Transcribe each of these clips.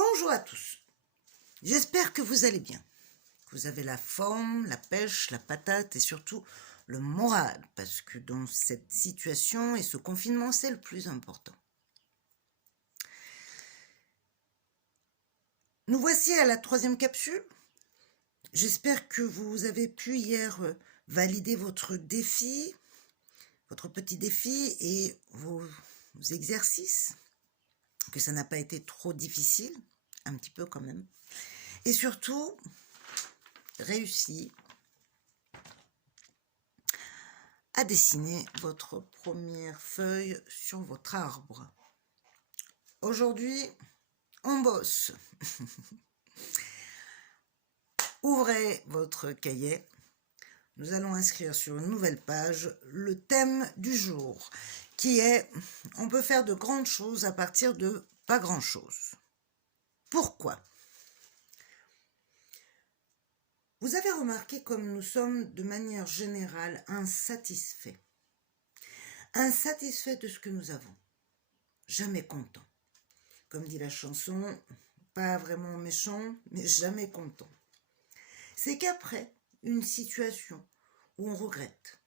Bonjour à tous, j'espère que vous allez bien, que vous avez la forme, la pêche, la patate et surtout le moral, parce que dans cette situation et ce confinement, c'est le plus important. Nous voici à la 3e capsule. J'espère que vous avez pu hier valider votre défi, votre petit défi et vos exercices, que ça n'a pas été trop difficile, un petit peu quand même. Et surtout, réussi à dessiner votre première feuille sur votre arbre. Aujourd'hui, on bosse. Ouvrez votre cahier. Nous allons inscrire sur une nouvelle page le thème du jour, qui est « On peut faire de grandes choses à partir de pas grand-chose ». Pourquoi ? Vous avez remarqué comme nous sommes de manière générale insatisfaits. Insatisfaits de ce que nous avons. Jamais contents. Comme dit la chanson, pas vraiment méchant, mais jamais content. C'est qu'après une situation où on regrette.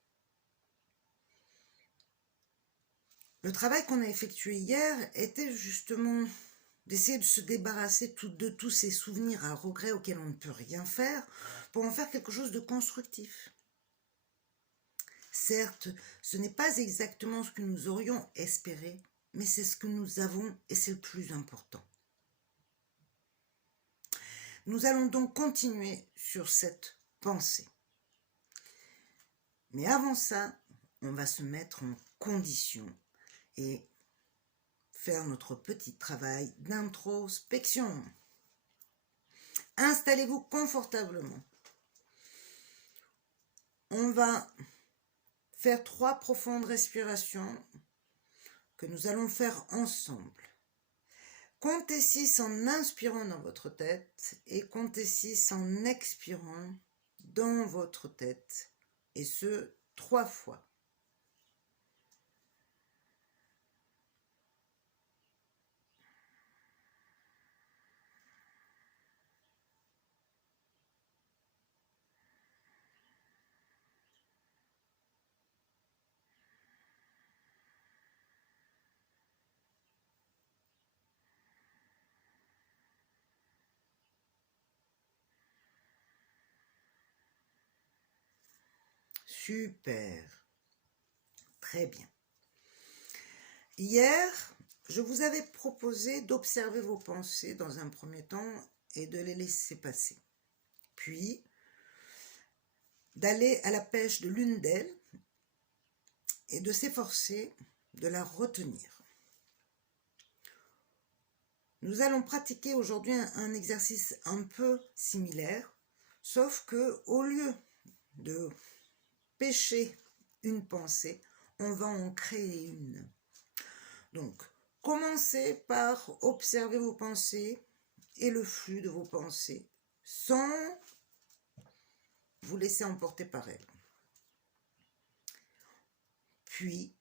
Le travail qu'on a effectué hier était justement d'essayer de se débarrasser de tous ces souvenirs à regret auxquels on ne peut rien faire pour en faire quelque chose de constructif. Certes, ce n'est pas exactement ce que nous aurions espéré, mais c'est ce que nous avons et c'est le plus important. Nous allons donc continuer sur cette pensée. Mais avant ça, on va se mettre en condition et faire notre petit travail d'introspection. Installez-vous confortablement. On va faire 3 profondes respirations que nous allons faire ensemble. Comptez 6 en inspirant dans votre tête et comptez 6 en expirant dans votre tête, et ce 3 fois. Super, très bien. Hier, je vous avais proposé d'observer vos pensées dans un premier temps et de les laisser passer. Puis, d'aller à la pêche de l'une d'elles et de s'efforcer de la retenir. Nous allons pratiquer aujourd'hui un exercice un peu similaire, sauf que au lieu de pêcher une pensée, on va en créer une. Donc, commencez par observer vos pensées et le flux de vos pensées, sans vous laisser emporter par elles. Puis,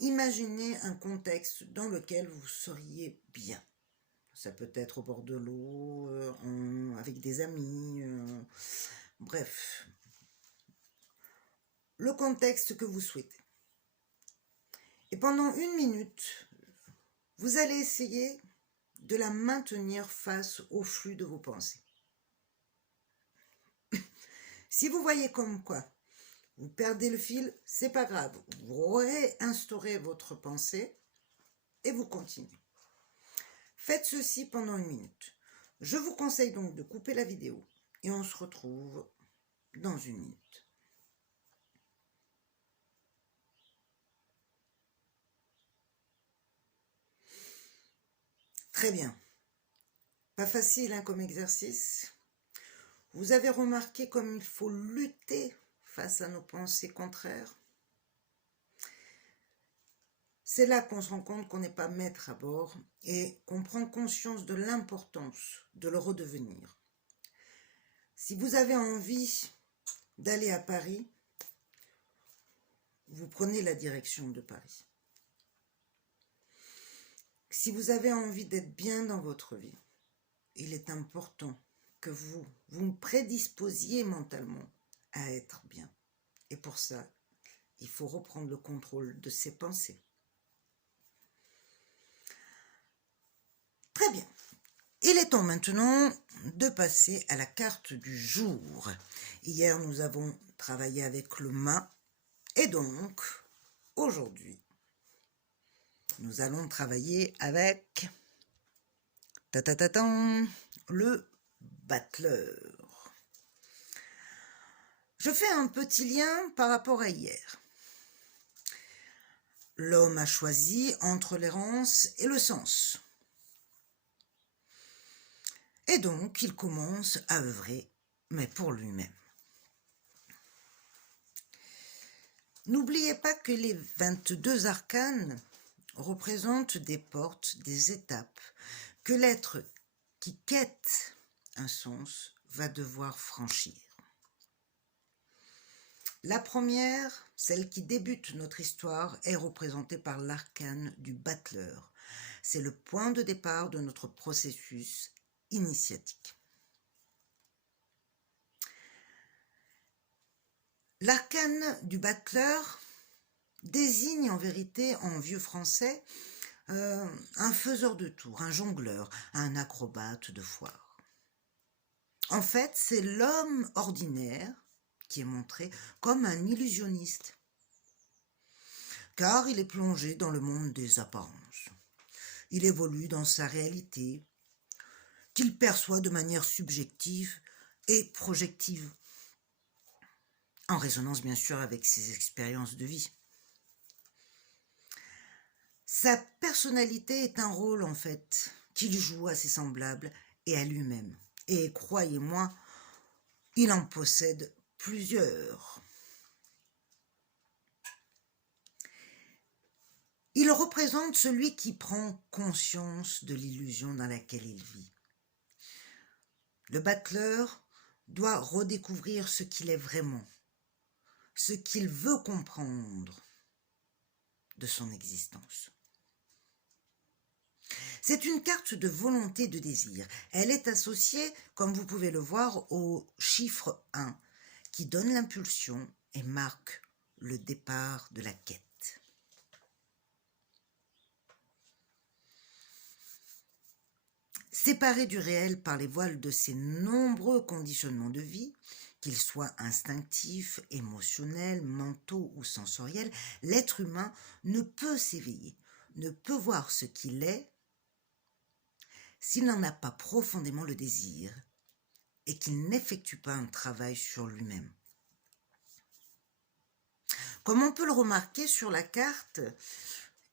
imaginez un contexte dans lequel vous seriez bien. Ça peut être au bord de l'eau, avec des amis, bref. Le contexte que vous souhaitez. Et pendant 1 minute, vous allez essayer de la maintenir face au flux de vos pensées. Si vous voyez comme quoi vous perdez le fil, c'est pas grave. Vous réinstaurez votre pensée et vous continuez. Faites ceci pendant 1 minute. Je vous conseille donc de couper la vidéo et on se retrouve dans 1 minute. Très bien. Pas facile hein, comme exercice. Vous avez remarqué comme il faut lutter face à nos pensées contraires. C'est là qu'on se rend compte qu'on n'est pas maître à bord et qu'on prend conscience de l'importance de le redevenir. Si vous avez envie d'aller à Paris, vous prenez la direction de Paris. Si vous avez envie d'être bien dans votre vie, il est important que vous vous prédisposiez mentalement à être bien. Et pour ça, il faut reprendre le contrôle de ses pensées. Très bien. Il est temps maintenant de passer à la carte du jour. Hier, nous avons travaillé avec le mât et donc, aujourd'hui, nous allons travailler avec le battleur. Je fais un petit lien par rapport à hier. L'homme a choisi entre l'errance et le sens. Et donc, il commence à œuvrer, mais pour lui-même. N'oubliez pas que les 22 arcanes représentent des portes, des étapes, que l'être qui quête un sens va devoir franchir. La première, celle qui débute notre histoire, est représentée par l'arcane du battleur. C'est le point de départ de notre processus initiatique. L'arcane du battleur désigne en vérité, en vieux français, un faiseur de tours, un jongleur, un acrobate de foire. En fait, c'est l'homme ordinaire qui est montré comme un illusionniste, car il est plongé dans le monde des apparences. Il évolue dans sa réalité, qu'il perçoit de manière subjective et projective, en résonance bien sûr avec ses expériences de vie. Sa personnalité est un rôle en fait qu'il joue à ses semblables et à lui-même. Et croyez-moi, il en possède plusieurs. Il représente celui qui prend conscience de l'illusion dans laquelle il vit. Le battleur doit redécouvrir ce qu'il est vraiment, ce qu'il veut comprendre de son existence. C'est une carte de volonté de désir. Elle est associée, comme vous pouvez le voir, au chiffre 1, qui donne l'impulsion et marque le départ de la quête. Séparé du réel par les voiles de ses nombreux conditionnements de vie, qu'ils soient instinctifs, émotionnels, mentaux ou sensoriels, l'être humain ne peut s'éveiller, ne peut voir ce qu'il est s'il n'en a pas profondément le désir et qu'il n'effectue pas un travail sur lui-même. Comme on peut le remarquer sur la carte,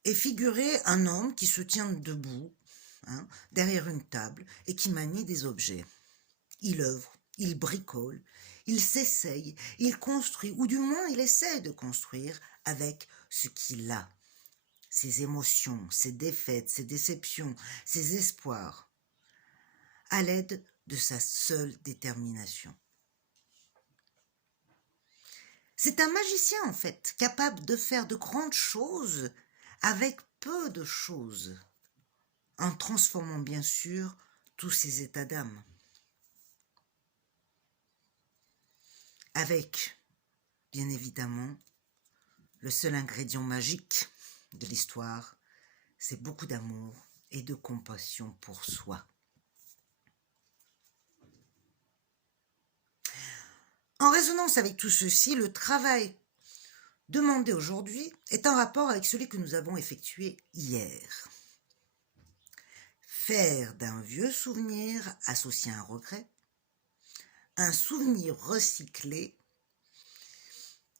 est figuré un homme qui se tient debout, derrière une table et qui manie des objets. Il œuvre, il bricole, il s'essaye, il construit, ou du moins il essaie de construire avec ce qu'il a. Ses émotions, ses défaites, ses déceptions, ses espoirs, à l'aide de sa seule détermination. C'est un magicien en fait, capable de faire de grandes choses avec peu de choses, en transformant bien sûr tous ses états d'âme. Avec, bien évidemment, le seul ingrédient magique de l'histoire, c'est beaucoup d'amour et de compassion pour soi. En résonance avec tout ceci, le travail demandé aujourd'hui est en rapport avec celui que nous avons effectué hier. Faire d'un vieux souvenir associé à un regret, un souvenir recyclé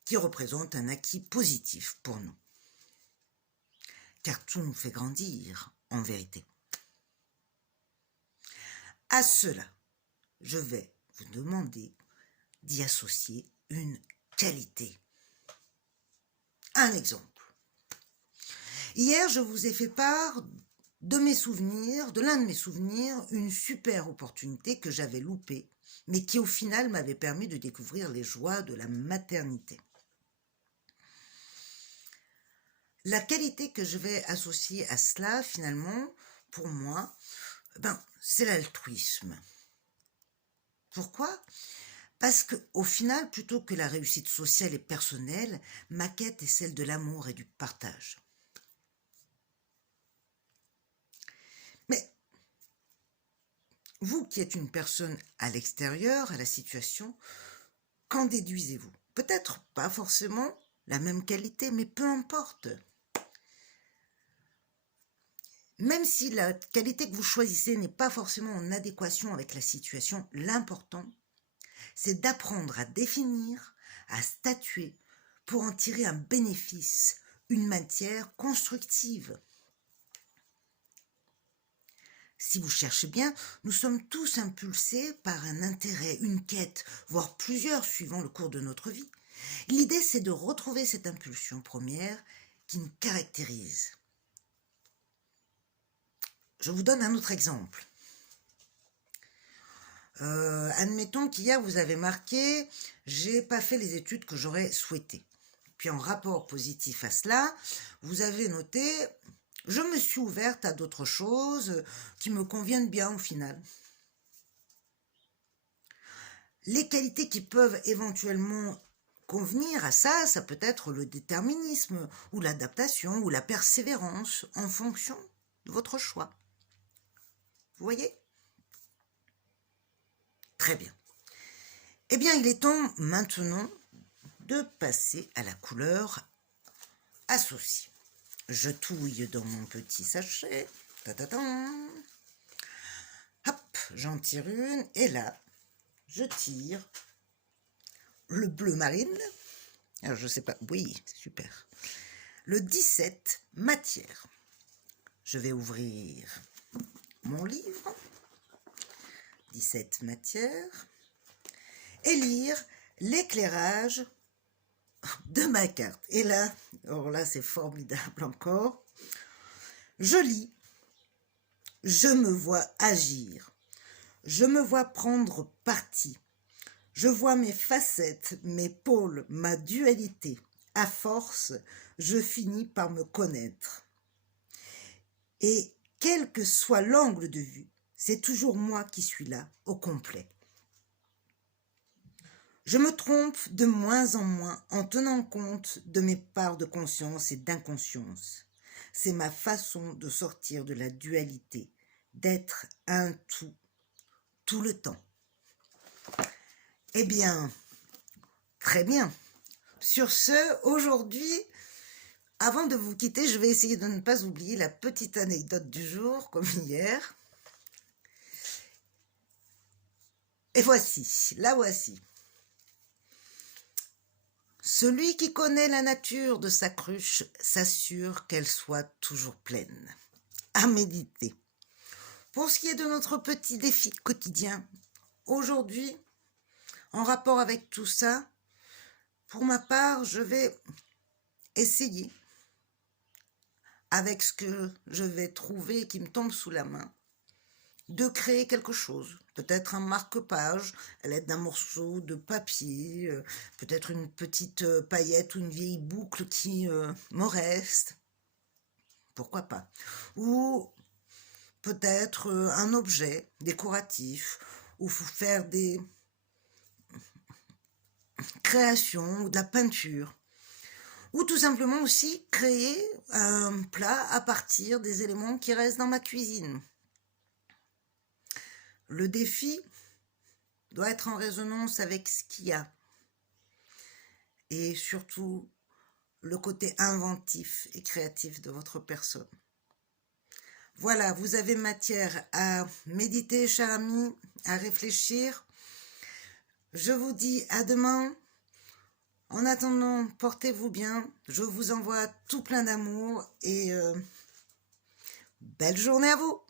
qui représente un acquis positif pour nous. Car tout nous fait grandir, en vérité. À cela, je vais vous demander d'y associer une qualité. Un exemple. Hier, je vous ai fait part de mes souvenirs, de l'un de mes souvenirs, une super opportunité que j'avais loupée, mais qui au final m'avait permis de découvrir les joies de la maternité. La qualité que je vais associer à cela, finalement, pour moi, c'est l'altruisme. Pourquoi? Parce qu'au final, plutôt que la réussite sociale et personnelle, ma quête est celle de l'amour et du partage. Mais vous qui êtes une personne à l'extérieur, à la situation, qu'en déduisez-vous? Peut-être pas forcément la même qualité, mais peu importe. Même si la qualité que vous choisissez n'est pas forcément en adéquation avec la situation, l'important, c'est d'apprendre à définir, à statuer pour en tirer un bénéfice, une matière constructive. Si vous cherchez bien, nous sommes tous impulsés par un intérêt, une quête, voire plusieurs suivant le cours de notre vie. L'idée, c'est de retrouver cette impulsion première qui nous caractérise. Je vous donne un autre exemple. Admettons qu'hier, vous avez marqué « j'ai pas fait les études que j'aurais souhaitées ». Puis en rapport positif à cela, vous avez noté « je me suis ouverte à d'autres choses qui me conviennent bien au final ». Les qualités qui peuvent éventuellement convenir à ça, ça peut être le déterminisme ou l'adaptation ou la persévérance en fonction de votre choix. Vous voyez? Très bien. Eh bien, il est temps maintenant de passer à la couleur associée. Je touille dans mon petit sachet. Ta-ta-tan. Hop, j'en tire une. Et là, je tire le bleu marine. Alors, je sais pas. Oui, super. Le 17 matière. Je vais ouvrir mon livre. 17 matières. Et lire l'éclairage de ma carte. Et là, alors là, c'est formidable encore. Je lis. Je me vois agir. Je me vois prendre parti. Je vois mes facettes, mes pôles, ma dualité. À force, je finis par me connaître. Et quel que soit l'angle de vue, c'est toujours moi qui suis là, au complet. Je me trompe de moins en moins en tenant compte de mes parts de conscience et d'inconscience. C'est ma façon de sortir de la dualité, d'être un tout le temps. Eh bien, très bien. Sur ce, aujourd'hui, avant de vous quitter, je vais essayer de ne pas oublier la petite anecdote du jour, comme hier. Et voici, la voici. Celui qui connaît la nature de sa cruche s'assure qu'elle soit toujours pleine. À méditer. Pour ce qui est de notre petit défi quotidien, aujourd'hui, en rapport avec tout ça, pour ma part, je vais essayer, avec ce que je vais trouver qui me tombe sous la main, de créer quelque chose, peut-être un marque-page à l'aide d'un morceau de papier, peut-être une petite paillette ou une vieille boucle qui me reste, pourquoi pas, ou peut-être un objet décoratif, ou faire des créations, ou de la peinture, ou tout simplement aussi créer un plat à partir des éléments qui restent dans ma cuisine. Le défi doit être en résonance avec ce qu'il y a. Et surtout, le côté inventif et créatif de votre personne. Voilà, vous avez matière à méditer, cher ami, à réfléchir. Je vous dis à demain. En attendant, portez-vous bien. Je vous envoie tout plein d'amour et belle journée à vous.